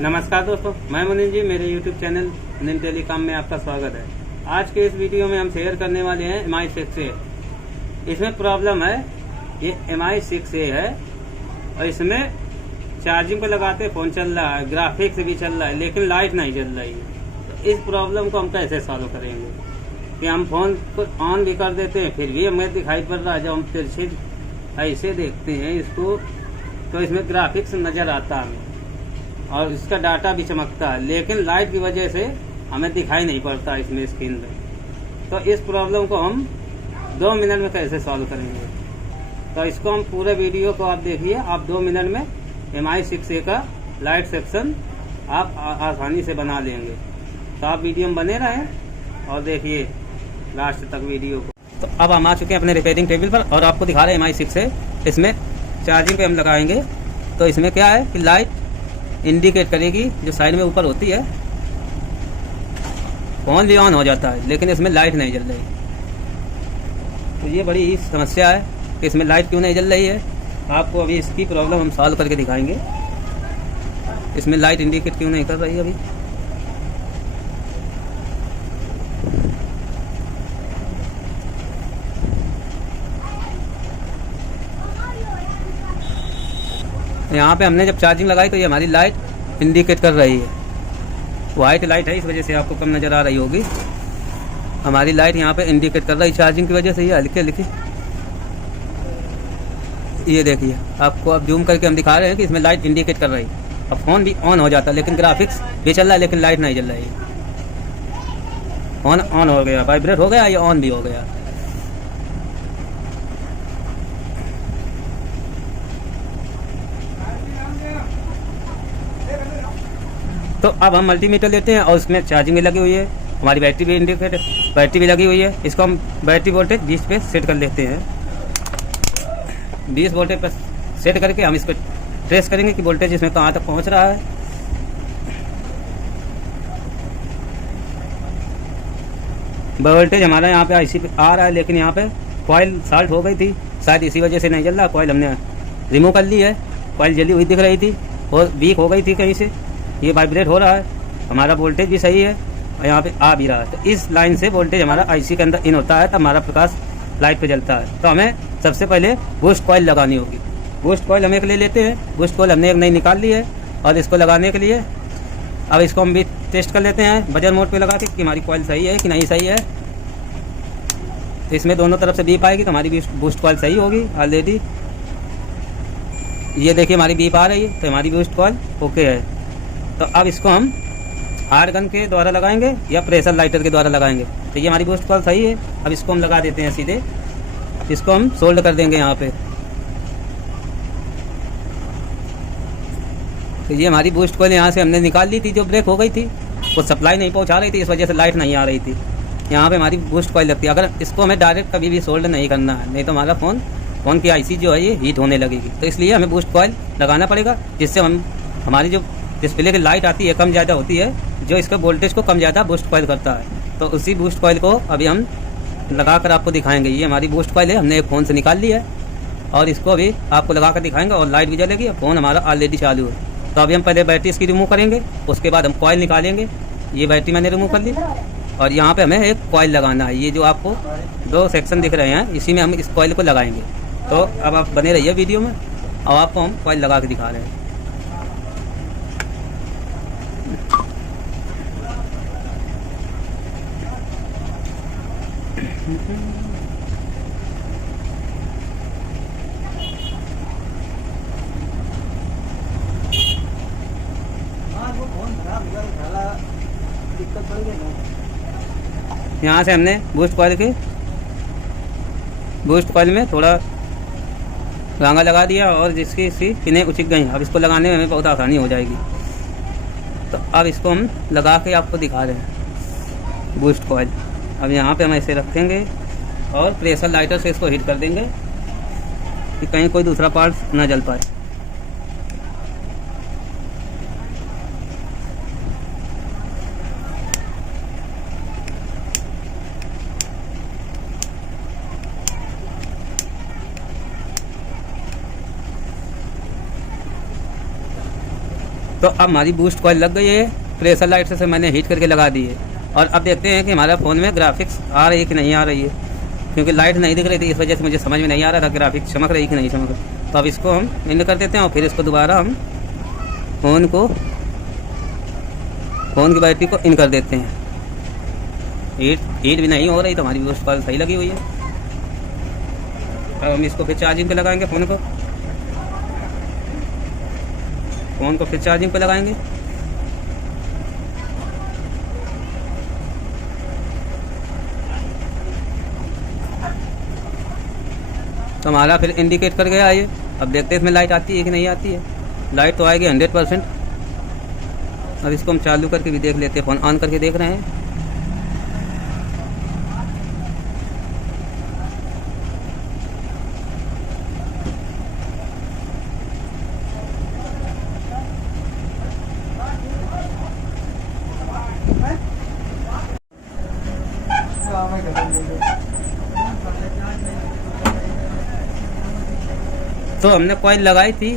नमस्कार दोस्तों, मैं मुनीम जी। मेरे YouTube चैनल मुनीम टेलीकॉम में आपका स्वागत है। आज के इस वीडियो में हम शेयर करने वाले हैं MI 6A। इसमें प्रॉब्लम है, ये MI 6A है और इसमें चार्जिंग पे लगाते फ़ोन चल रहा है, ग्राफिक्स भी चल रहा है, लेकिन लाइट नहीं जल रही है। तो इस प्रॉब्लम को हम कैसे सॉल्व करेंगे कि हम फ़ोन को ऑन भी कर देते हैं, फिर भी हमें दिखाई पड़ रहा है। जब हम तिरछे ऐसे देखते हैं इसको तो इसमें ग्राफिक्स नज़र आता है हमें और इसका डाटा भी चमकता है, लेकिन लाइट की वजह से हमें दिखाई नहीं पड़ता इसमें स्क्रीन में। तो इस प्रॉब्लम को हम 2 मिनट में कैसे सॉल्व करेंगे, तो इसको हम पूरे वीडियो को आप देखिए। आप 2 मिनट में MI 6A का लाइट सेक्शन आप आसानी से बना लेंगे। तो आप वीडियो में बने रहें और देखिए लास्ट तक वीडियो को। तो अब हम आ चुके हैं अपने रिपेयरिंग टेबल पर और आपको दिखा रहे हैं MI 6A। इसमें चार्जिंग पे हम लगाएंगे तो इसमें क्या है कि लाइट इंडिकेट करेगी, जो साइड में ऊपर होती है। फोन भी ऑन हो जाता है लेकिन इसमें लाइट नहीं जल रही। तो ये बड़ी ही समस्या है कि इसमें लाइट क्यों नहीं जल रही है। आपको अभी इसकी प्रॉब्लम हम सॉल्व करके दिखाएंगे। इसमें लाइट इंडिकेट क्यों नहीं कर रही है अभी। यहाँ पे हमने जब चार्जिंग लगाई तो ये हमारी लाइट इंडिकेट कर रही है। वाइट लाइट है, इस वजह से आपको कम नज़र आ रही होगी। हमारी लाइट यहाँ पे इंडिकेट कर रही है चार्जिंग की वजह से। ये हल्की हल्की, ये देखिए, आपको अब जूम करके हम दिखा रहे हैं कि इसमें लाइट इंडिकेट कर रही है। अब फ़ोन भी ऑन हो जाता है लेकिन ग्राफिक्स भी चल रहा है, लेकिन लाइट नहीं जल रही है। फ़ोन ऑन हो गया, वाइब्रेट हो गया, ये ऑन भी हो गया। तो अब हम मल्टीमीटर लेते हैं और उसमें चार्जिंग भी लगी हुई है, हमारी बैटरी भी इंडिकेट, बैटरी भी लगी हुई है। इसको हम बैटरी वोल्टेज 20 पे सेट कर लेते हैं। 20 वोल्टेज पर सेट करके हम इसको ट्रेस करेंगे कि वोल्टेज इसमें कहाँ तक पहुँच रहा है। वोल्टेज हमारा यहाँ पे IC पे आ रहा है, लेकिन यहाँ पे कॉइल साल्ट हो गई थी, शायद इसी वजह से नहीं जल रहा। कॉइल हमने रिमूव कर ली है, कॉइल जली हुई दिख रही थी और वीक हो गई थी कहीं से। ये वाइब्रेट हो रहा है, हमारा वोल्टेज भी सही है और यहाँ पे आ भी रहा है। तो इस लाइन से वोल्टेज हमारा IC के अंदर इन होता है, तो हमारा प्रकाश लाइट पे जलता है। तो हमें सबसे पहले बूस्ट कॉइल लगानी होगी। बूस्ट कॉइल हम एक ले लेते हैं। बूस्ट कॉइल हमने एक नई निकाल ली है और इसको लगाने के लिए अब इसको हम भी टेस्ट कर लेते हैं बजर मोड पे लगा के कि हमारी कॉइल सही है कि नहीं सही है। तो इसमें दोनों तरफ से बीप आएगी तो हमारी बूस्ट कॉइल सही होगी ऑलरेडी। ये देखिए हमारी बीप आ रही है, तो हमारी बूस्ट कॉइल ओके है। तो अब इसको हम हार्ड गन के द्वारा लगाएंगे या प्रेशर लाइटर के द्वारा लगाएंगे। तो ये हमारी बूस्ट कॉइल सही है। अब इसको हम लगा देते हैं सीधे, इसको हम सोल्ड कर देंगे यहाँ पे। तो ये हमारी बूस्ट कॉइल यहाँ से हमने निकाल ली थी, जो ब्रेक हो गई थी, वो सप्लाई नहीं पहुँचा रही थी, इस वजह से लाइट नहीं आ रही थी। यहाँ पे हमारी बूस्ट कॉइल लगती है। अगर इसको हमें डायरेक्ट कभी भी सोल्ड नहीं करना है, नहीं तो हमारा फ़ोन की IC जो है ये हीट होने लगेगी। तो इसलिए हमें बूस्ट कॉइल लगाना पड़ेगा, जिससे हमारी जो डिस्प्ले की लाइट आती है कम ज़्यादा होती है, जो इसके वोल्टेज को कम ज़्यादा बूस्ट कॉइल करता है। तो उसी बूस्ट कॉइल को अभी हम लगा कर आपको दिखाएंगे। ये हमारी बूस्ट कॉइल है, हमने एक फ़ोन से निकाल ली है और इसको अभी आपको लगा कर दिखाएंगे और लाइट भी जलेगी। फ़ोन हमारा ऑलरेडी चालू है। तो अभी हम पहले बैटरी इसकी रिमूव करेंगे, उसके बाद हम कॉइल निकालेंगे। ये बैटरी मैंने रिमूव कर ली और यहाँ पर हमें एक कॉइल लगाना है। ये जो आपको 2 सेक्शन दिख रहे हैं, इसी में हम इस कॉइल को लगाएंगे। तो अब आप बने रहिए वीडियो में और आपको हम कॉइल लगा के दिखा रहे हैं। यहाँ से हमने बूस्ट कॉइल में थोड़ा रांगा लगा दिया और जिसकी इसकी पिनें उचिक गई। अब इसको लगाने में हमें बहुत आसानी हो जाएगी। तो अब इसको हम लगा के आपको दिखा रहे हैं बूस्ट कॉइल। अब यहाँ पे हम ऐसे रखेंगे और प्रेशर लाइटर से इसको हीट कर देंगे कि कहीं कोई दूसरा पार्ट ना जल पाए। तो अब हमारी बूस्ट कॉइल लग गई है, प्रेशर लाइट से मैंने हीट करके लगा दी है। और अब देखते हैं कि हमारा फ़ोन में ग्राफिक्स आ रही है कि नहीं आ रही है, क्योंकि लाइट नहीं दिख रही थी, इस वजह से मुझे समझ में नहीं आ रहा था ग्राफिक्स चमक रही कि नहीं चमक रही। तो अब इसको हम इन कर देते हैं और फिर इसको दोबारा हम फ़ोन की बैटरी को इन कर देते हैं। हीट भी नहीं हो रही तो हमारी बूस्ट कॉइल सही लगी हुई है। अब हम इसको फिर चार्जिंग पे लगाएंगे, फ़ोन को फिर चार्जिंग पे लगाएंगे। तो हमारा फिर इंडिकेट कर गया ये। अब देखते हैं इसमें लाइट आती है कि नहीं आती है। लाइट तो आएगी 100%। अब इसको हम चालू करके भी देख लेते हैं, फ़ोन ऑन करके देख रहे हैं। तो हमने कॉइल लगाई थी,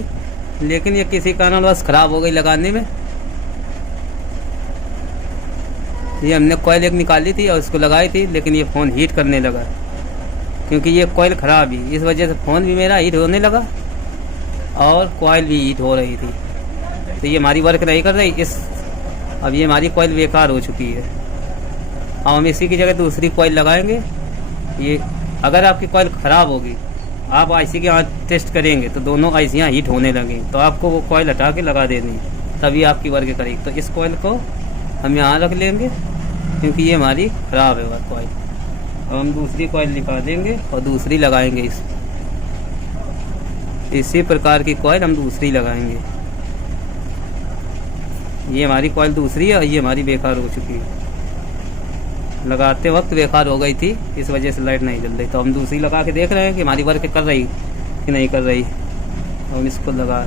लेकिन ये किसी कारणवश ख़राब हो गई लगाने में। ये हमने कॉइल एक निकाली थी और उसको लगाई थी, लेकिन ये फ़ोन हीट करने लगा, क्योंकि ये कॉइल ख़राब ही, इस वजह से फ़ोन भी मेरा हीट होने लगा और कॉइल भी हीट हो रही थी। तो ये हमारी वर्क नहीं कर रही। अब ये हमारी कॉइल बेकार हो चुकी है। अब हम इसी की जगह दूसरी कॉइल लगाएंगे। ये अगर आपकी कॉइल ख़राब होगी, आप आईसी के यहाँ टेस्ट करेंगे तो दोनों आईसियाँ हीट होने लगेंगी, तो आपको वो कॉइल हटा के लगा देनी, तभी आपकी वर्क करेगी। तो इस कॉइल को हम यहाँ रख लेंगे, क्योंकि ये हमारी ख़राब है वह कॉइल। अब हम दूसरी कॉइल निकाल देंगे और दूसरी लगाएंगे। इसी प्रकार की कॉइल हम दूसरी लगाएंगे। ये हमारी कॉइल दूसरी है और ये हमारी बेकार हो चुकी है, लगाते वक्त बेकार हो गई थी, इस वजह से लाइट नहीं जल रही। तो हम दूसरी लगा के देख रहे हैं कि हमारी वर्क कर रही कि नहीं कर रही। तो हम इसको लगा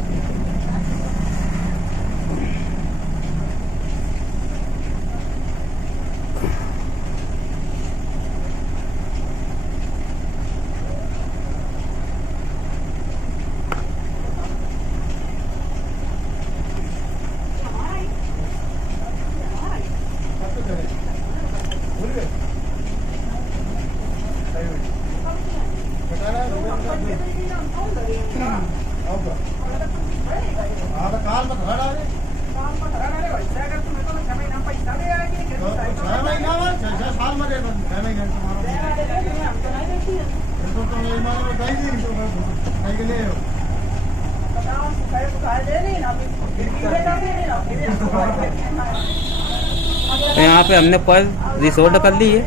तो यहाँ पे हमने कॉइल रिसोल्ड कर ली है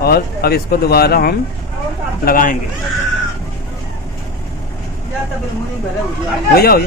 और अब इसको दोबारा हम लगाएंगे। हो जाओ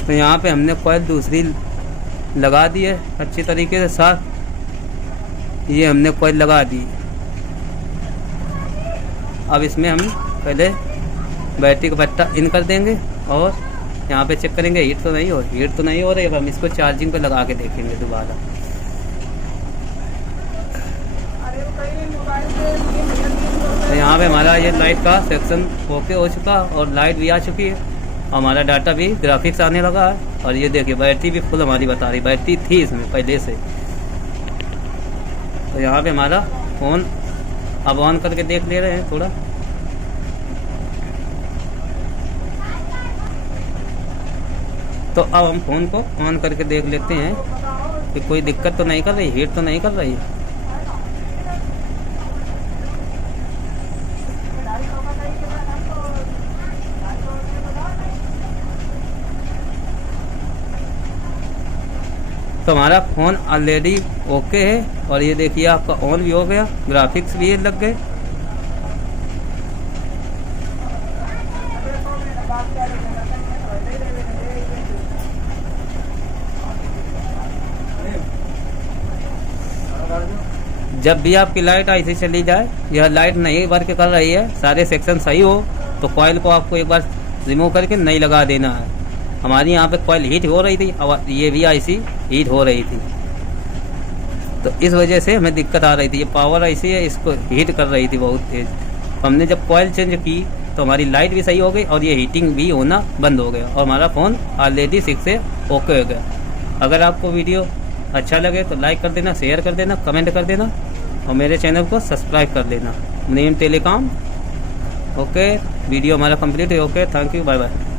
तो यहाँ पे हमने कॉइल दूसरी लगा दी है अच्छी तरीके से साथ। ये हमने कॉइल लगा दी। अब इसमें हम पहले बैटरी का पट्टा इन कर देंगे और यहाँ पे चेक करेंगे हीट तो नहीं हो रही। अब हम इसको चार्जिंग पे लगा के देखेंगे दोबारा। तो यहाँ पे हमारा ये लाइट का सेक्शन ओके हो चुका और लाइट भी आ चुकी है, हमारा डाटा भी ग्राफिक्स आने लगा है। और ये देखिए बैटरी भी फुल हमारी बता रही, बैटरी थी इसमें पहले से। तो यहाँ पे हमारा फ़ोन अब ऑन करके देख ले रहे हैं थोड़ा। तो अब हम फ़ोन को ऑन करके देख लेते हैं कि कोई दिक्कत तो नहीं कर रही, हीट तो नहीं कर रही। तो हमारा फ़ोन ऑलरेडी ओके है। और ये देखिए आपका ऑन भी हो गया, ग्राफिक्स भी लग गए। जब भी आपकी लाइट ऐसे चली जाए, यह लाइट नहीं वर्क कर रही है, सारे सेक्शन सही हो, तो कॉइल को आपको एक बार रिमूव करके नई लगा देना है। हमारी यहाँ पे कॉइल हीट हो रही थी और ये भी आईसी हीट हो रही थी, तो इस वजह से हमें दिक्कत आ रही थी। ये पावर आईसी है, इसको हीट कर रही थी बहुत तेज़। हमने जब कॉइल चेंज की तो हमारी लाइट भी सही हो गई और ये हीटिंग भी होना बंद हो गया और हमारा फ़ोन ऑलरेडी 6 से ओके हो गया। अगर आपको वीडियो अच्छा लगे तो लाइक कर देना, शेयर कर देना, कमेंट कर देना और मेरे चैनल को सब्सक्राइब कर लेना। Name telecom. ओके, वीडियो हमारा कंप्लीट है। Okay, thank you, bye bye.